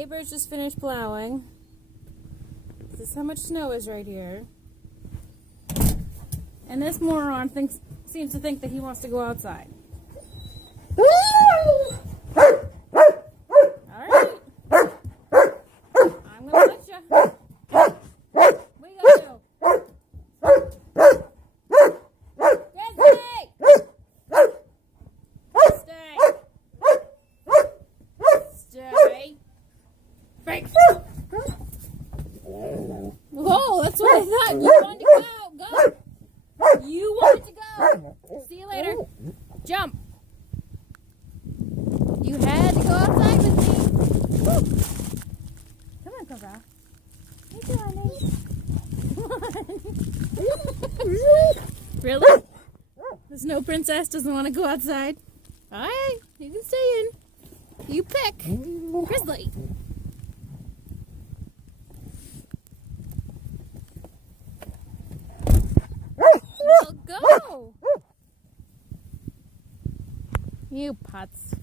Neighbors just finished plowing. This is how much snow is right here. And this moron seems to think that he wants to go outside. Alright. I'm gonna let you. We go do. Stay. Stay. Frank. Whoa, that's what I thought. You wanted to go. Go. You wanted to go. See you later. Jump. You had to go outside with me. Woo. Come on, Cobra. Hey, darling. Come on. Really? The snow princess doesn't want to go outside? Alright, you can stay in. You pick. Grizzly. Well, go. You putz.